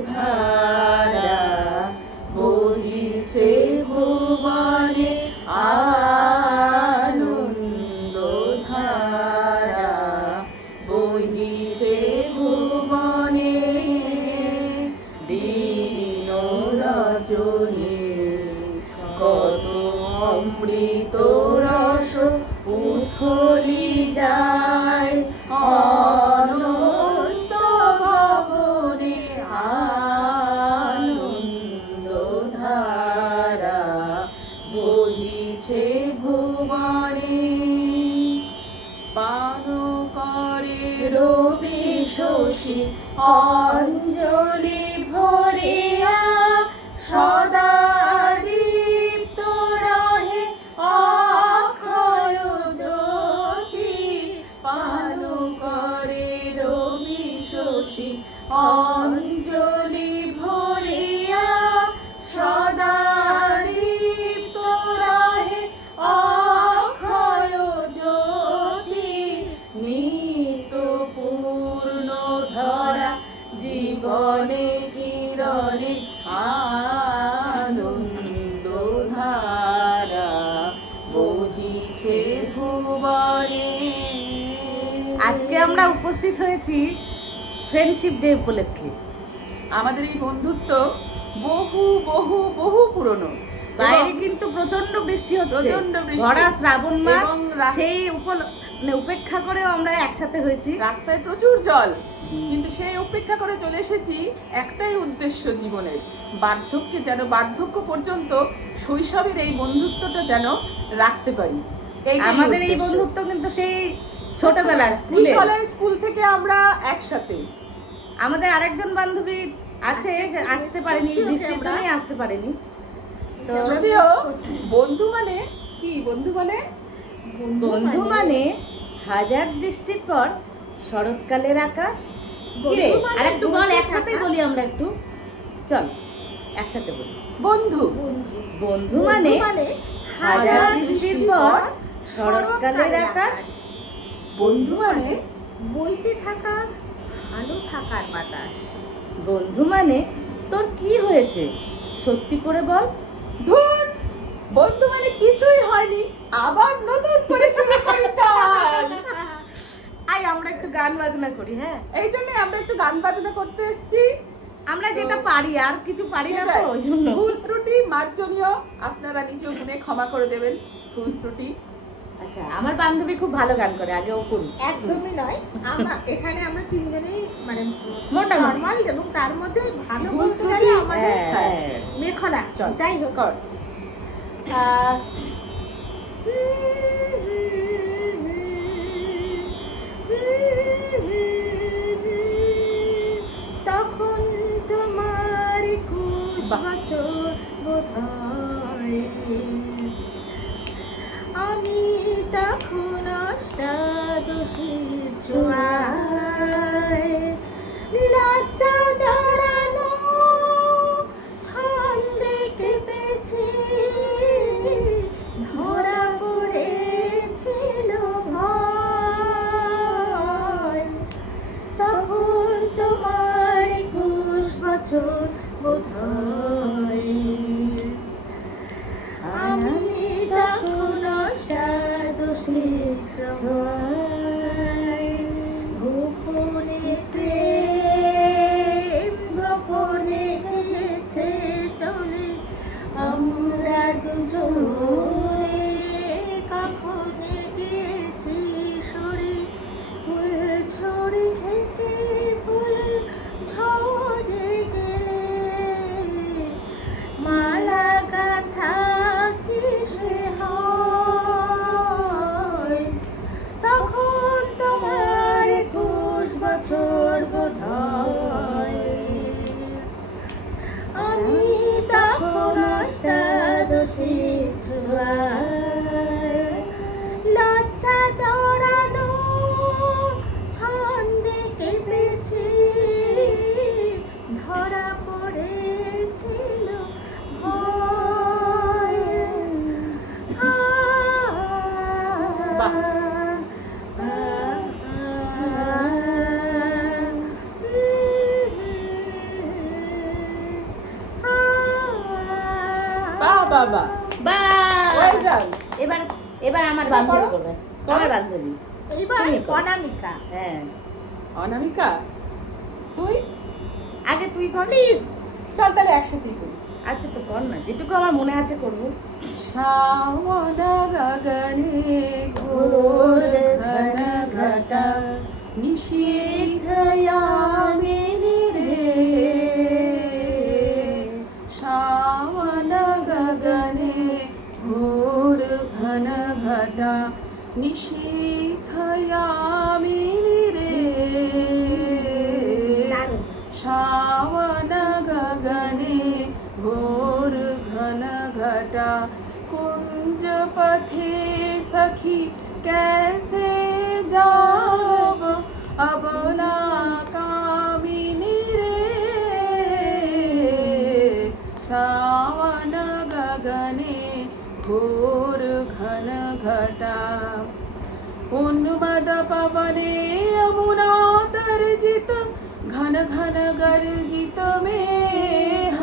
আনন্দধারা বহিছে ভুবনে, আনন্দধারা বহিছে ভুবনে, দিন রজনী কত অমৃত রস উথলি যায় অনন্ত গগনে, আনন্দধারা বহিছে ভুবনে। পান করে রবি শশী অঞ্জলি ভরিয়া, সদা দীপ্ত রহে অক্ষয় জ্যোতি। পান করে রবি শশী অঞ্জলি ভরিয়া, সদা দীপ্ত রহে অক্ষয় জ্যোতি। নিত্য পূর্ণ ধরা জীবনে কিরণে, আনন্দধারা বহিছে ভুবনে। আজকে আমরা উপস্থিত হয়েছি ফ্রেন্ডশিপ ডে উপলক্ষে। আমাদের এই বন্ধুত্ব বহু বহু বহু পুরনো। বাইরে কিন্তু প্রচন্ড বৃষ্টি হচ্ছে, প্রচন্ড বৃষ্টি। ভরা শ্রাবণ মাস, এবং সেই উপেক্ষা করেও আমরা একসাথে হয়েছি। রাস্তায় প্রচুর জল, কিন্তু সেই উপেক্ষা করে চলে এসেছি একটাই উদ্দেশ্য জীবনের, বার্ধক্যে যেন বার্ধক্য পর্যন্ত শৈশবের এই বন্ধুত্বটা যেন রাখতে পারি। আমাদের এই বন্ধুত্ব কিন্তু সেই ছোটবেলা স্কুল থেকে আমরা একসাথে। আমাদের আরেকজন বান্ধবী আছে, আসতে পারেনি, বৃষ্টির জন্যই আসতে পারেনি। তো যদিও বন্ধু মানে কি, বন্ধু মানে হাজার বৃষ্টির পর শরৎকালের আকাশ। আর একটু বল, একসাথেই বলি আমরা, একটু চল একসাথে বলি। বন্ধু মানে হাজার বৃষ্টির পর শরৎকালের আকাশ। বন্ধু মানে বইতে থাকা ভালো থাকার বাতাস। বন্ধু মানে তোর কি হয়েছে সত্যি করে বল। ধুর, বন্ধু মানে কিছুই হয়নি, আবার নতুন করে শুরু করি চল। আই আমরা একটু গান বাজনা করি। হ্যাঁ, এই জন্য আমরা একটু গান বাজনা করতে এসেছি। আমরা যেটা পারি, আর কিছু পারি না, তো ওই জন্য ভুল ত্রুটি মার্জনীয়, আপনারা নিজে গুণে ক্ষমা করে দেবেন ভুল ত্রুটি। আচ্ছা, আমার বান্ধবী খুব ভালো গান করে, আগে ও করুক। একদমই নয়, এখানে আমরা তিনজনেই মানে মোটামুটি নরমাল, এবং তার মধ্যে ভালো বলতে গেলে আমাদের মেখলা। যাই হোক, তখন তোমার 21 বছর বোধহয়, আমি তখন অষ্টাদশীর ছোঁয়ায়, লজ্জা জড়ানো ছন্দে কেঁপেছি, ধরা পড়েছিল ভয়। তখন তোমার 21 বছর বোধহয়, আমি তখন অষ্টাদশীর ছোঁয়ায়। গোপনে প্রেম গোপনে গেছে চলে, আমরা দুজনে কখনে গিয়েছি সরে। ফুল ছড়ে থেকে ফুল ঝরে গেলে, মালা গাঁথা কিসে হয়। তখন বাহ! Well done. এবার এবার আমার এবার বান্ধবী করো। করবে। করো। আমার বান্ধবী। এইবার তুমি করো। অনামিকা। হ্যাঁ। অনামিকা তুই আগে তুই কর। প্লিজ। চল তাহলে একসাথেই করি। আচ্ছা তো কর না, যেটুকু আমার মনে আছে করবো। শ্যামল গগনে ঘোর ঘন ঘটা নিশীথ यामिनी रे শ্যামল গগনে ঘোর ঘন ঘটা নিশীথ यामिनी रे দারুণ। श्रावण गगने घोर घन घटा कुंज पथे सखी कैसे जाब अबला कामिनी रे श्रावण गगने घोर घन घटा उन्मद पवने यमुना तर्जित घन घन गर्जित मेह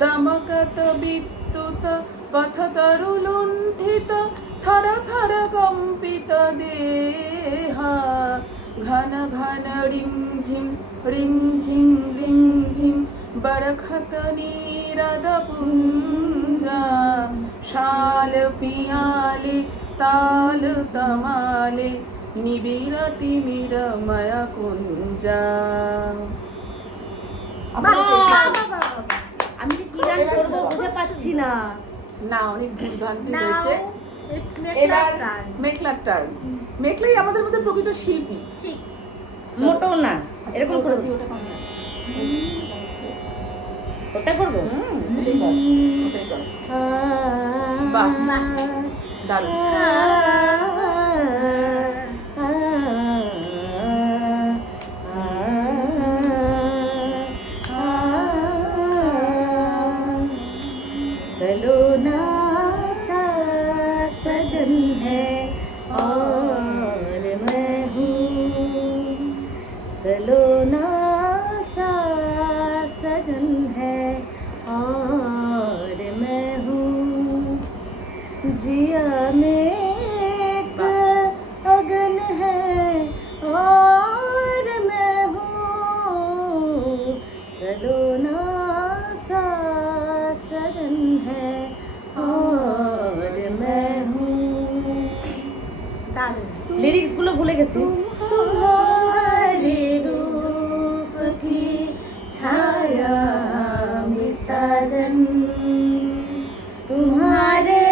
दमकत विद्युत पथ तरुलुण्ठित थर थर कंपित देह घन घन रिं झिं बरखत नीरद पुंजा शाल पियाले ताल तमाले নিবিড়তি নিরময় কুঞ্জা। বাহ, বাহ! বাহ, বাহ, বাহ, বাহ। আমি যে কি গান করবো বুঝে পাচ্ছি না। না অনেক ভুলভ্রান্তি Now হয়েছে। it's এবার মেঘলার টান। মেঘলার টার্ন। মেঘলাই আমাদের মধ্যে প্রকৃত শিল্পী। ঠিক। মোটেও না, আচ্ছা, এরকম করে দিই, ওটা কর না। ওটা করবো। ওটাই কর, ওটাই কর। বাহ, বাহ। দারুণ। सलोना सा सजन है और मैं हूँ, सलोना सा सजन है और मैं हूँ, जिया में एक अगन है और मैं हूँ, सलोना सा सजन है और मैं हूँ। দারুণ। লিরিক্স গুলো ভুলে গেছি। तुम्हारे रूप की छाया में साजन, तुम्हारे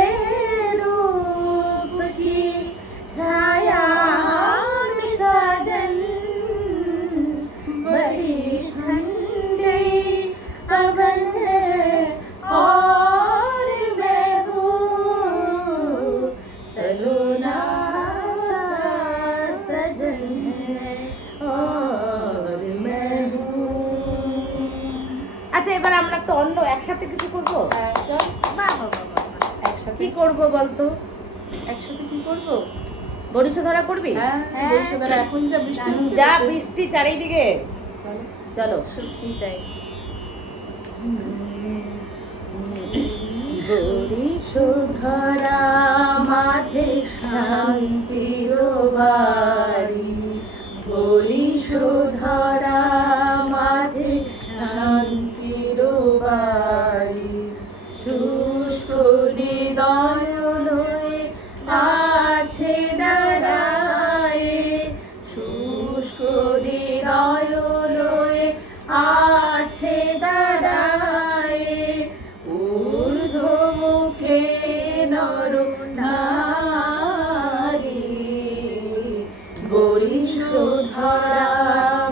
रूप की छाया में साजन, बड़ी ठंडी अगन है और मैं हूँ, सलोना सा सजन है और मैं हूँ। আচ্ছা এবার আমরা তো অন্য একসাথে কিছু করবো। চল বাহ, বাহ, বাহ, বাহ, বাহ। একসাথে কি করবো বলতো? একসাথে কি করব? বরিশা ধরা করবি? হ্যাঁ, হ্যাঁ। বরিশালের এখন যা বৃষ্টি হচ্ছে যা তাতে- বৃষ্টি চারিদিকে। চলো। চলো সত্যি তাই। বরিশোধরা মাঝে শান্তির বাড়ি, বরিশোধরা মাঝে শান্তির বাড়ি, শুষ্ক হৃদয় লয়ে আছে দাঁড়ায়, শুষ্ক হৃদয় লয়ে আছে দাঁড়ায়, ঊর্ধ্বমুখে নর নারী, বরিশোধরা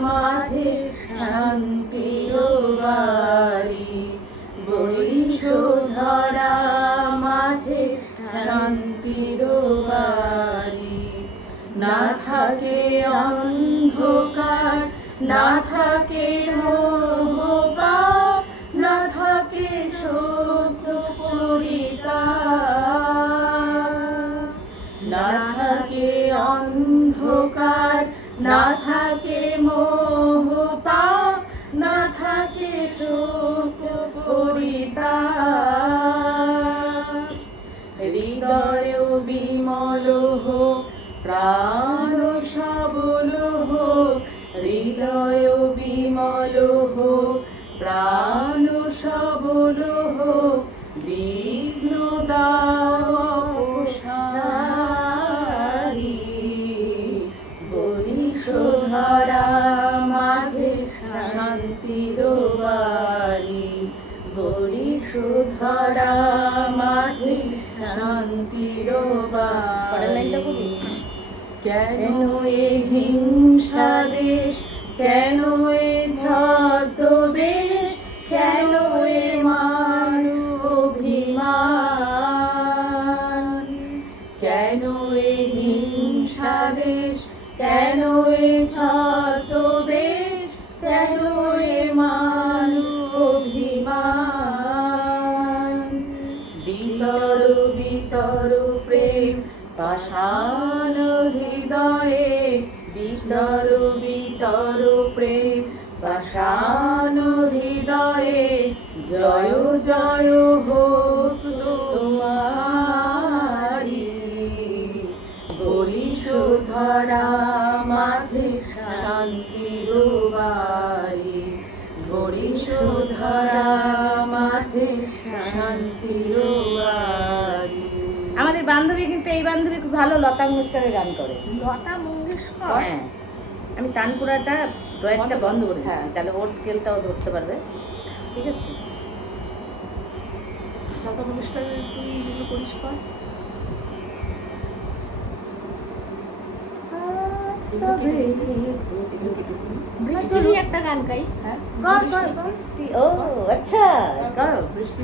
মাঝে শান্তির বাড়ি, বরিশোধরা মাঝে শান্তির বাড়ি, না থাকে অন্ধকার, না থাকে মোহ পাপ, না থাকে শোক পরিতাপ, না থাকে অন্ধকার, না থাকে মোহ পাপ, না থাকে শোক পরিতাপ। শান্তির পরের লাইনটা বাড়ি। বলি। কেন এ হিংসা দেশ, কেন এ ছদ্মবেশ, কেন এ মান অভিমান, কেন এ হিংসা দেশ, কেন এ ছদ্মবেশ, কেন এ মান অভিমান। বিতর বিতর প্রেম পাষাণ হৃদয়ে, বিতর বিতর প্রেম পাষাণ হৃদয়ে, জয় জয় হোক তোমারি। বরিশোধরা মাঝে শান্তির বাড়ি, বরিশোধরা মাঝে শান্তির বাড়ি। আমাদের বান্ধবী কিন্তু এই বান্ধবী খুব ভালো লতা মঙ্গেশকরের গান করে। লতা মঙ্গেশকর। হ্যাঁ, আমি তানপুরাটা ড্রয়ারটা বন্ধ করে দিচ্ছি, হ্যাঁ। তাহলে ওর স্কেলটাও ধরতে পারবে। ঠিক আছে? লতা মঙ্গেশকরের তুই যেগুলো করিস কর। বৃষ্টি একটা গান গাই। হ্যাঁ, কর, কর, কর। ও আচ্ছা, করো। বৃষ্টি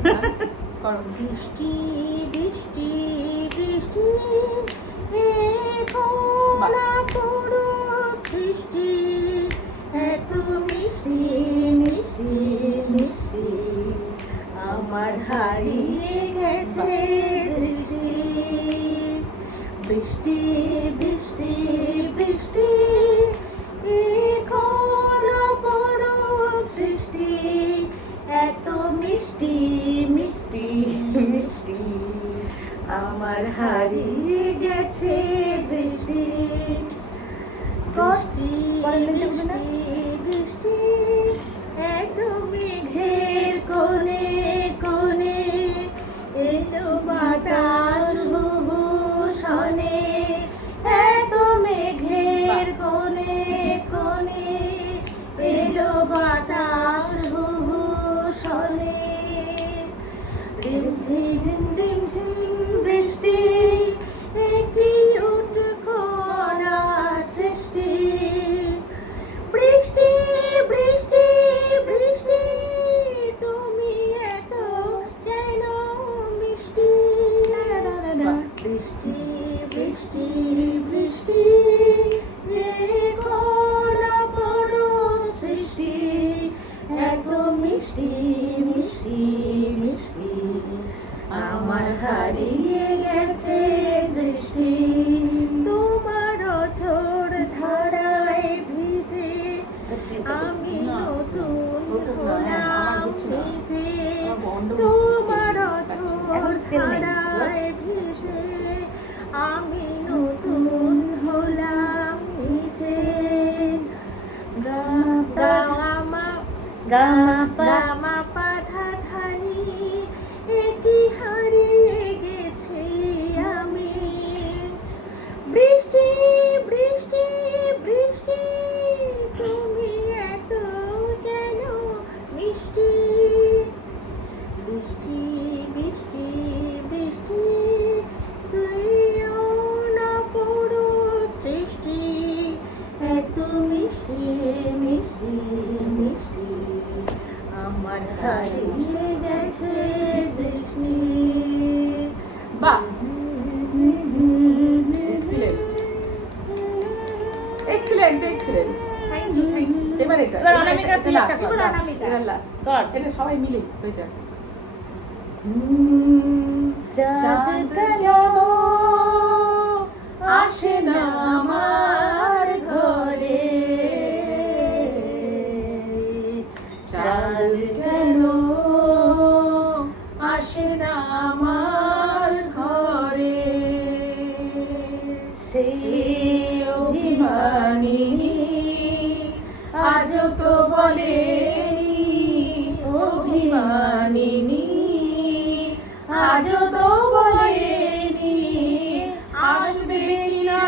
করো। বৃষ্টি বৃষ্টি বৃষ্টি এ কোনা পুরো সৃষ্টি, এত মিষ্টি মিষ্টি মিষ্টি, আমার হারিয়ে গেছে দৃষ্টি। বৃষ্টি বৃষ্টি বৃষ্টি এ কোনা পুরো সৃষ্টি, এত মিষ্টি মিষ্টি মিষ্টি, আমার হারিয়ে গেছে দৃষ্টি। বৃষ্টি বৃষ্টি বৃষ্টি এত মেঘের কোণে কোণে, এত বাতাস হুহু শোনে, এত মেঘের কোণে কোণে, এলো বাতাস হুহু শোনে। রিমঝিম রিমঝিম বৃষ্টি, একটি উটকোনা সৃষ্টি। বৃষ্টি বৃষ্টি বৃষ্টি তুমি এত কেন মিষ্টি। বৃষ্টি বৃষ্টি বৃষ্টি এ কোনা পুরো সৃষ্টি, এত মিষ্টি মিষ্টি মিষ্টি, আমার হারিয়ে গেছে দৃষ্টি। তোমার ঝোড় ধারায় ভিজে আমি নতুন হলাম নিজে, তোমার ঝোড় ধারায় ভিজে আমি নতুন হলাম নিজে। গামা গামা পাধা ধানি একই হারিয়ে গেছি আমি। বৃষ্টি বৃষ্টি বৃষ্টি তুমি এত কেন মিষ্টি। বৃষ্টি বৃষ্টি বৃষ্টি তুইও না পুরো সৃষ্টি, এত মিষ্টি মিষ্টি মিষ্টি, আমার হারিয়ে গেছে দৃষ্টি। বাহ, excellent excellent excellent. Thank you thank you. এবার এটা এবার অনামিকা, তুই একটা লাস্ট, কর। এবার লাস্ট কর। এটা সবাই মিলে হয়ে যাক। চাঁদ কেন আসে না আমার ঘরে, চাঁদ কেন আসে না আমার ঘরে, সেই অভিমানিনী আজও তো বলেনি, অভিমানিনী আজও তো বলেনি আসবে কিনা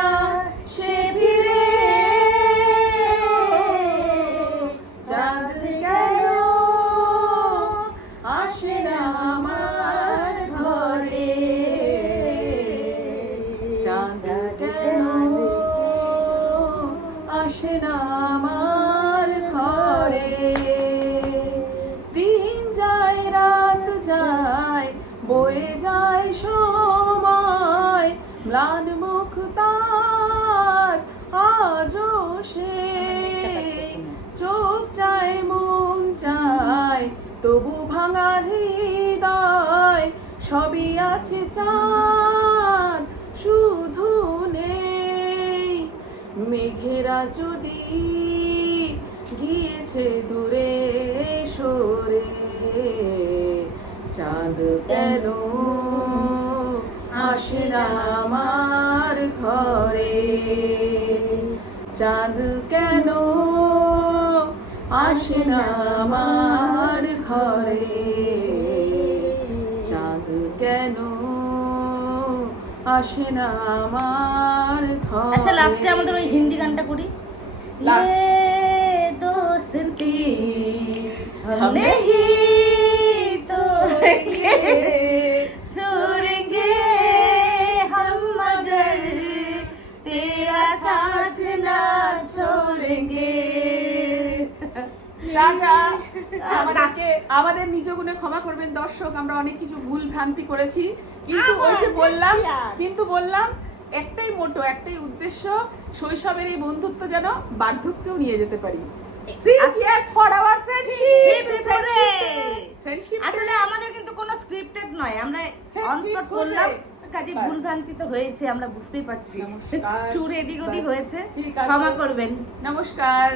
ম্লান মুখ তার আজও সে চোখ চায় মন চায় তবু ভাঙা হৃদয় সবই আছে চাঁদ শুধু নেই মেঘেরা যদি গিয়েছে দূরে সরে চাঁদ কেন আসে না আমার ঘরে চাঁদ কেন আসে না আমার ঘরে চাঁদ কেন আসে না আমার ঘরে আচ্ছা লাস্টে আমাদের ওই হিন্দি গানটা করি Last. ये दोस्ती हम नहीं तोड़ेंगे छोड़ेंगे हम मगर तेरा साथ ना छोड़ेंगे টাটা। আমাদের নিজ গুণে ক্ষমা করবেন দর্শক, আমরা অনেক কিছু ভুল ভ্রান্তি করেছি, কিন্তু ওই যে বললাম একটাই মোটো, একটাই উদ্দেশ্য, শৈশবের এই বন্ধুত্ব যেন বার্ধক্যেও নিয়ে যেতে পারি। Cheers for our friendship. আসলে আমাদের কিন্তু কোনো স্ক্রিপ্টেড নয়, আমরা হ্যাঁ, অন স্পট করলাম, কাজে বাস। ভুল ভ্রান্তি তো হয়েছে, আমরা বুঝতেই পারছি, নমস্কার। সুর এদিক ওদিক বাস। হয়েছে, ঠিক আছে। ক্ষমা করবেন। নমস্কার।